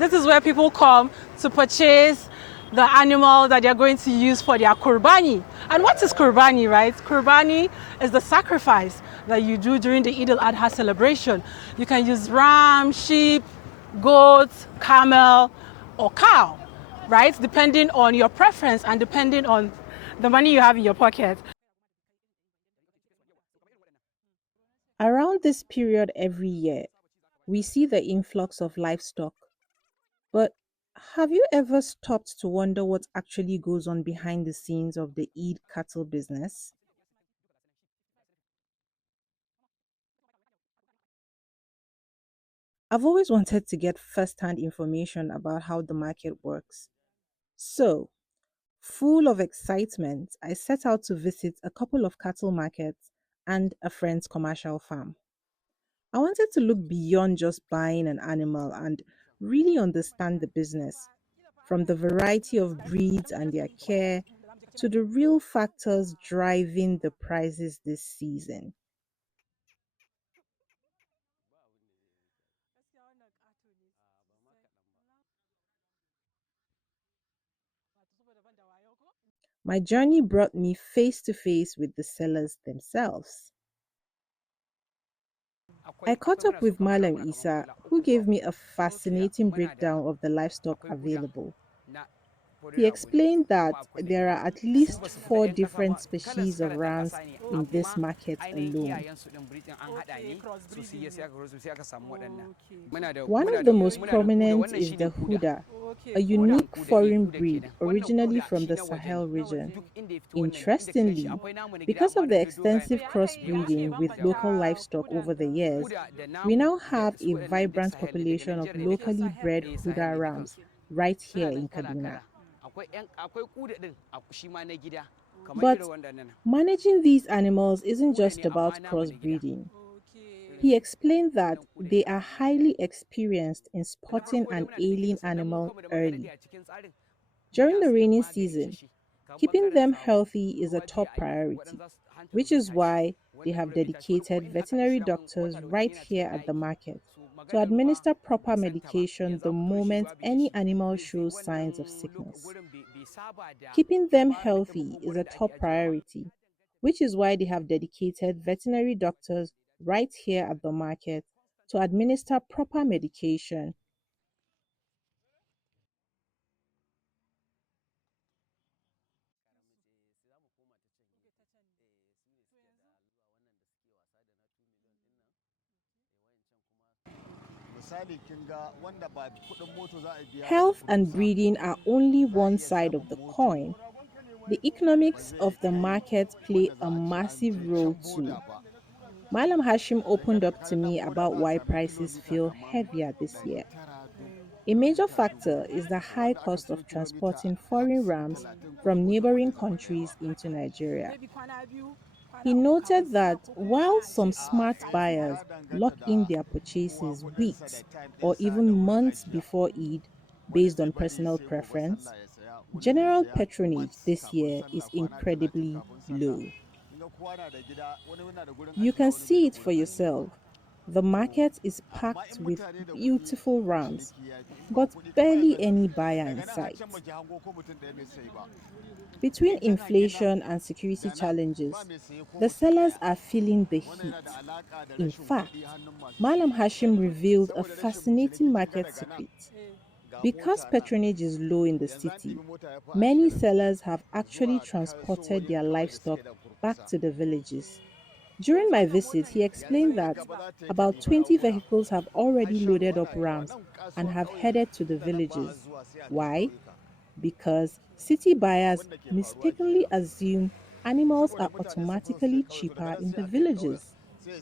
This is where people come to purchase the animal that they're going to use for their kurbani. And what is kurbani, right? Kurbani is the sacrifice that you do during the Eid-al-Adha celebration. You can use ram, sheep, goat, camel, or cow, right? Depending on your preference and depending on the money you have in your pocket. Around this period every year, we see the influx of livestock. But have you ever stopped to wonder what actually goes on behind the scenes of the Eid cattle business? I've always wanted to get first-hand information about how the market works. So, full of excitement, I set out to visit a couple of cattle markets and a friend's commercial farm. I wanted to look beyond just buying an animal and really understand the business, from the variety of breeds and their care to the real factors driving the prices this season. My journey brought me face to face with the sellers themselves. I caught up with Malam Isa, who gave me a fascinating breakdown of the livestock available. He explained that there are at least four different species of rams in this market alone. One of the most prominent is the Huda, a unique foreign breed originally from the Sahel region. Interestingly, because of the extensive crossbreeding with local livestock over the years, we now have a vibrant population of locally bred Huda rams right here in Kaduna. But managing these animals isn't just about crossbreeding. He explained that they are highly experienced in spotting an alien animal early. During the rainy season, keeping them healthy is a top priority, which is why they have dedicated veterinary doctors right here at the market to administer proper medication the moment any animal shows signs of sickness. Keeping them healthy is a top priority, which is why they have dedicated veterinary doctors right here at the market to administer proper medication. Health and breeding are only one side of the coin. The economics of the market play a massive role too. Malam Hashim opened up to me about why prices feel heavier this year. A major factor is the high cost of transporting foreign rams from neighboring countries into Nigeria. He noted that while some smart buyers lock in their purchases weeks or even months before Eid based on personal preference, general patronage this year is incredibly low. You can see it for yourself. The market is packed with beautiful rams, but barely any buyer in sight. Between inflation and security challenges, the sellers are feeling the heat. In fact, Malam Hashim revealed a fascinating market secret. Because patronage is low in the city, many sellers have actually transported their livestock back to the villages. During my visit, he explained that about 20 vehicles have already loaded up rams and have headed to the villages. Why? Because city buyers mistakenly assume animals are automatically cheaper in the villages.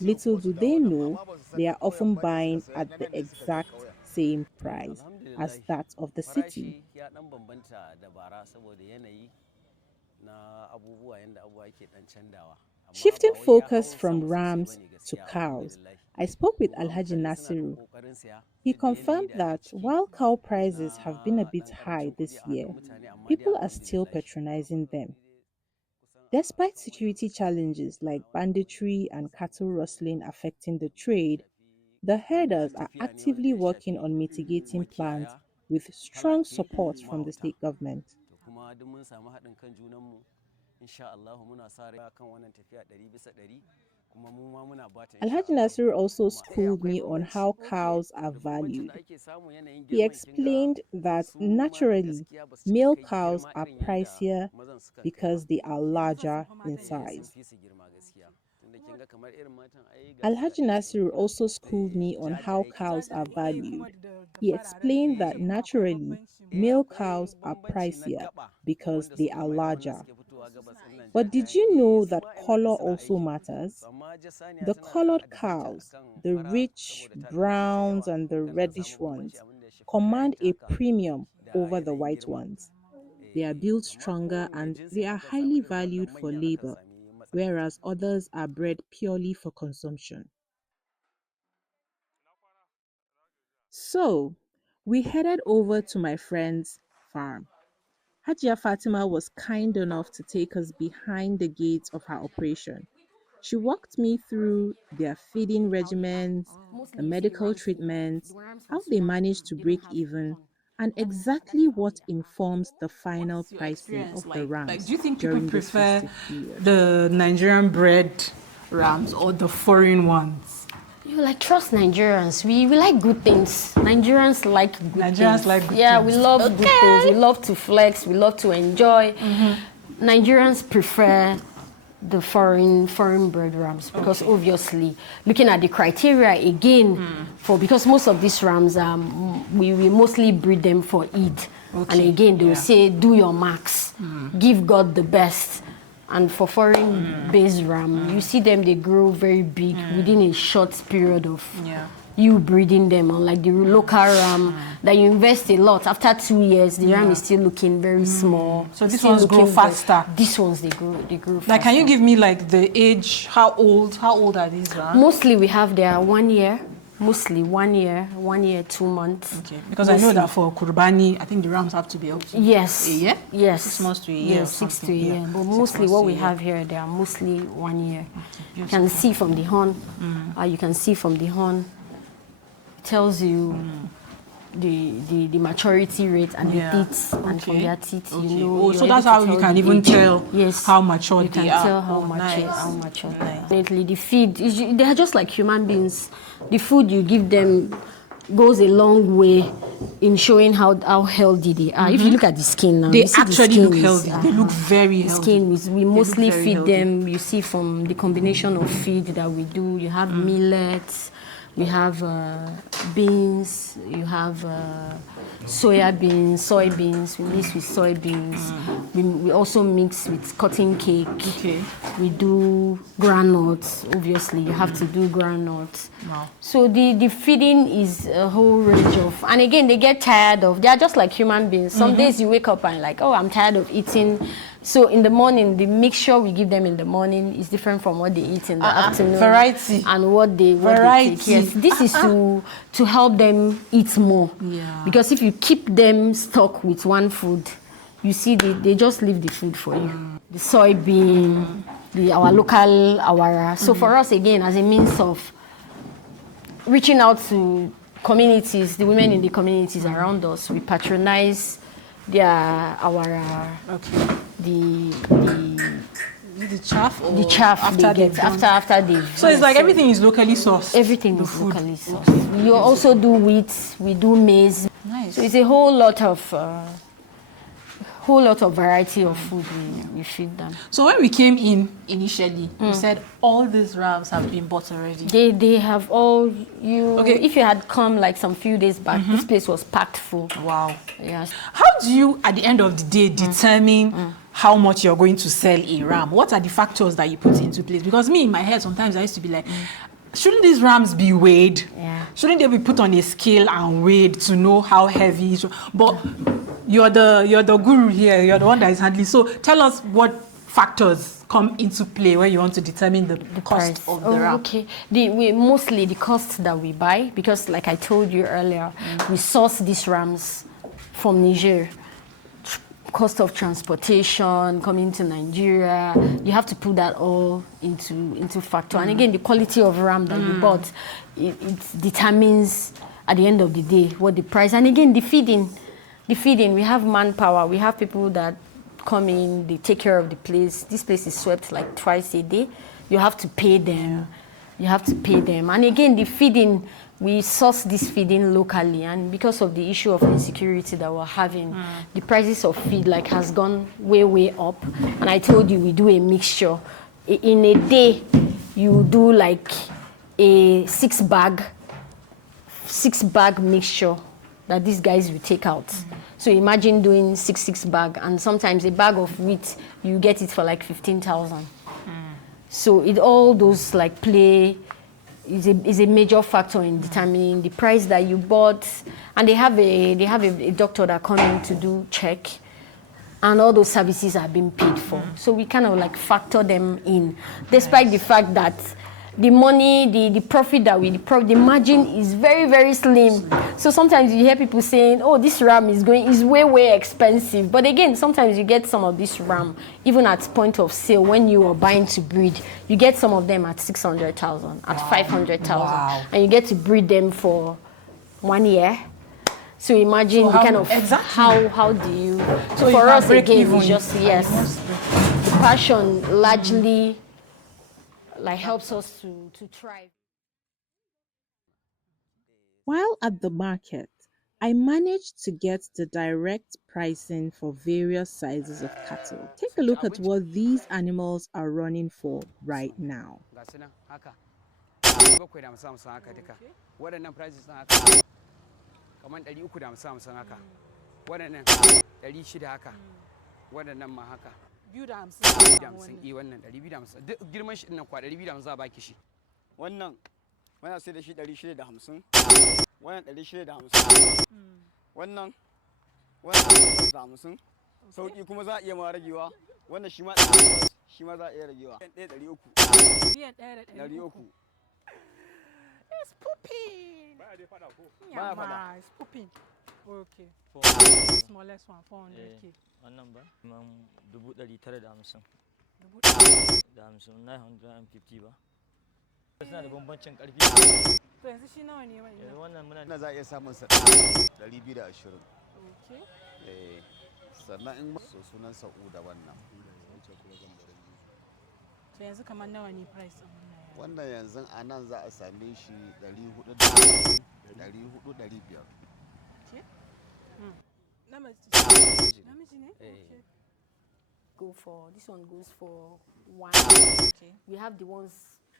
Little do they know they are often buying at the exact same price as that of the city. Shifting focus from rams to cows, I spoke with Alhaji Nasiru. He confirmed that while cow prices have been a bit high this year, people are still patronizing them. Despite security challenges like banditry and cattle rustling affecting the trade, The herders are actively working on mitigating plans with strong support from the state government. Alhaji Nasir also schooled me on how cows are valued. He explained that naturally, male cows are pricier because they are larger in size. Alhaji Nasir also schooled me on how cows are valued. He explained that naturally, male cows are pricier because they are larger. But did you know that color also matters? The colored cows, the rich browns and the reddish ones, command a premium over the white ones. They are built stronger and they are highly valued for labor, whereas others are bred purely for consumption. So, we headed over to my friend's farm. Hajia Fatima was kind enough to take us behind the gates of her operation. She walked me through their feeding regimens, the medical treatments, how they manage to break even, and exactly what informs the final pricing of the rams do you think people during this prefer festive period. the Nigerian bred rams or the foreign ones? You like trust Nigerians. We like good things. Nigerians like good things. Nigerians like good Yeah, things. we love good things. We love to flex. We love to enjoy. Nigerians prefer the foreign bred rams because obviously looking at the criteria again because most of these rams we mostly breed them for Eid. And again they will say do your max, give God the best. And for foreign based ram, you see them, they grow very big within a short period of you breeding them. Unlike the local ram that you invest a lot. After 2 years, the ram is still looking very small. So these ones grow faster. These ones they grow faster. Like, can you give me like the age? How old are these rams? Mostly we have their 1 year. Mostly 1 year, 2 months. Okay, because mostly. I know that for Kurbani, I think the rams have to be up to a year? Yes. 6 months to a year. Yes, 6 to a year. But mostly what we have here, they are mostly 1 year. Okay, you can see from the horn. You can see from the horn. It tells you the maturity rate and the teeth. And from their teeth, you know. So that's how you can even tell how mature they are. You can tell how mature they are. Definitely, the feed, they are just like human beings. The food you give them goes a long way in showing how healthy they are. If you look at the skin now, they actually look healthy. They look very healthy. We mostly feed them. You see from the combination of feed that we do. You have millets, we have beans, you have soybeans. We mix with soybeans. We also mix with cotton cake. Okay. We do granules. Obviously, you have to do granules. Wow. So the feeding is a whole range of, and again, they get tired of. They are just like human beings. Some days you wake up and like, oh, I'm tired of eating. So in the morning, the mixture we give them in the morning is different from what they eat in the afternoon. Variety. And what they take. Yes, this is to help them eat more. Yeah. Because if you keep them stuck with one food, you see they just leave the food for you. The soybean, our local awara. So for us, again, as a means of reaching out to communities, the women in the communities around us, we patronize their awara. Okay. The chaff after they get after they. So it's like everything is locally sourced. Everything is locally sourced. You also do wheat, we do maize. Nice. So it's a whole lot of variety of food we feed them. So when we came in initially, you said all these rams have been bought already. They have all if you had come like some few days back, this place was packed full. Wow. Yes. How do you at the end of the day determine how much you're going to sell a ram? What are the factors that you put into place? Because me in my head sometimes I used to be like, shouldn't these rams be weighed? Yeah. Shouldn't they be put on a scale and weighed to know how heavy? But you're the guru here. You're the one that is handling. So tell us what factors come into play when you want to determine the cost price of the ram. Okay. Mostly the costs that we buy, because like I told you earlier, we source these rams from Niger. cost of transportation coming to Nigeria. You have to put that all into factor. And again, the quality of ram that you bought, it determines at the end of the day what the price. And again, the feeding. We have manpower. We have people that come in, they take care of the place. This place is swept like twice a day. You have to pay them. You have to pay them. And again, the feeding, we source this feeding locally, and because of the issue of insecurity that we're having, the prices of feed has gone way up. And I told you, we do a mixture. In a day, you do like a six bag mixture that these guys will take out. So imagine doing six bag, and sometimes a bag of wheat, you get it for like 15,000. So it all those play is a major factor in determining the price that you bought. And they have a doctor that come in to do check, and all those services are being paid for. So we kind of factor them in, despite the fact that the money, the profit that the margin is very slim. So sometimes you hear people saying, oh, this ram is way expensive. But again, sometimes you get some of this ram, even at point of sale, when you are buying to breed, you get some of them at 600,000, at 500,000. And you get to breed them for 1 year. So imagine how do you, so for us again, it's just, the passion largely helps us to thrive. While at the market, I managed to get the direct pricing for various sizes of cattle. Take a look at what these animals are running for right now. Biyu da hamsin. Wannan 250 duk girman shi nan kwa 250 za a baki shi. Wannan sai da shi 650. Wannan 650. Wannan 650. Sauki kuma za a iya ma ragewa. Wannan shi ma za a iya ragewa. 300. Biyan 300. It's pooping. Baya dai fada ko? Baya fada. It's pooping. Okay. Smallest one 400k. Wannan ba? 950. 950 ba. Suna da bambancin karfi. To yanzu shi nawa ne wannan muna za a iya samun sa 220. Okay. Sannan in so sunan sa'u da wannan. To yanzu kamar nawa ne price din wannan yanzu a nan za a same shi 400 500. Namiji ne? Okay. This one goes for 1. Okay. We have the ones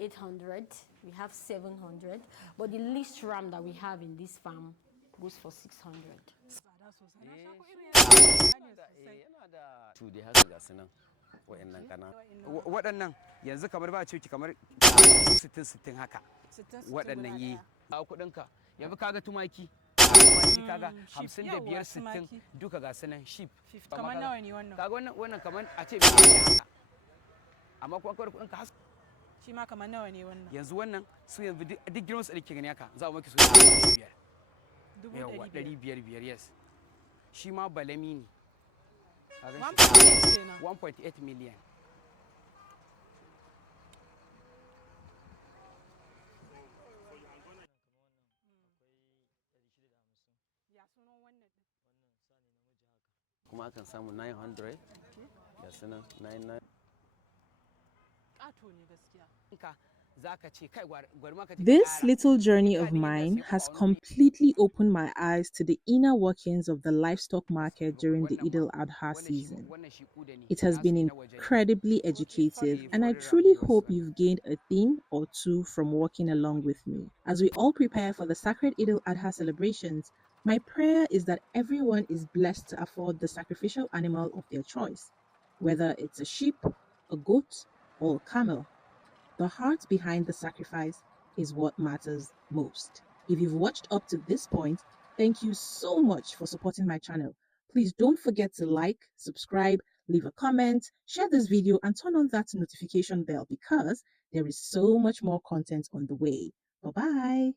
800, we have 700, but the least ram that we have in this farm goes for 600. Su dai haka ga su nan wayannan kana waɗannan yanzu kamar ba ce kamar 60 haka waɗannan yi a kuɗinka yanzu kaga tumaki kaga 55 60 duka ga su nan sheep kamar nawa ne wannan kaga wannan kamar a ce haka amma kuma kawai kuɗinka shi ma kamar nawa ne wannan yanzu wannan su yanzu duk girman su dake gani haka za a maki su 500 yes shi ma balami ne 1.8 million. Kuma akan samu 900 da sunan 99. This little journey of mine has completely opened my eyes to the inner workings of the livestock market during the Eid-al-Adha season. It has been incredibly educative, and I truly hope you've gained a theme or two from walking along with me. As we all prepare for the sacred Eid-al-Adha celebrations, my prayer is that everyone is blessed to afford the sacrificial animal of their choice, whether it's a sheep, a goat, or a camel. The heart behind the sacrifice is what matters most. If you've watched up to this point, thank you so much for supporting my channel. Please don't forget to like, subscribe, leave a comment, share this video, and turn on that notification bell because there is so much more content on the way. Bye-bye.